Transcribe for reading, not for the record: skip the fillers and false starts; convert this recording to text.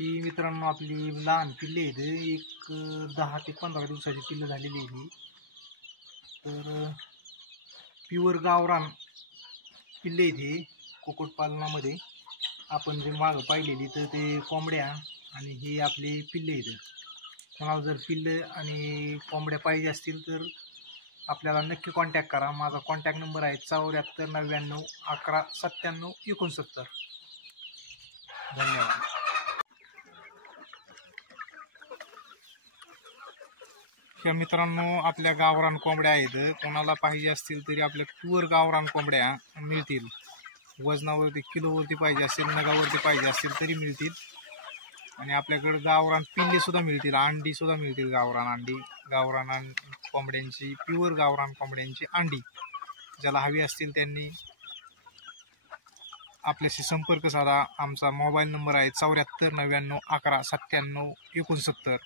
ही मित्रांनो आपली लहान पिल्ले आहेत, एक 10 ते 15 दिवसाची पिल्लं झालेली आहे ही. तर प्युअर गावरान पिल्ले आहेत ही कुक्कुटपालनामध्ये. आपण जे मागं पाहिलेली तर ते कोंबड्या आणि ही आपली पिल्ले आहेत. कोणाला जर पिल्लं आणि कोंबड्या पाहिजे असतील तर आपल्याला नक्की कॉन्टॅक्ट करा. माझा कॉन्टॅक्ट नंबर आहे 74 99 11 97 69. धन्यवाद. ह्या मित्रांनो आपल्या गावरान कोंबड्या आहेत. कोणाला पाहिजे असतील तरी आपल्या प्युअर गावरान कोंबड्या मिळतील. वजनावरती किलोवरती पाहिजे असतील, नगावरती पाहिजे असतील तरी मिळतील. आणि आपल्याकडे गावरान पिल्ले सुद्धा मिळतील, अंडी सुद्धा मिळतील. गावरान अंडी, गावरान कोंबड्यांची, प्युअर गावरान कोंबड्यांची अंडी ज्याला हवी असतील त्यांनी आपल्याशी संपर्क साधा. आमचा मोबाईल नंबर आहे 74 99 11 97 69.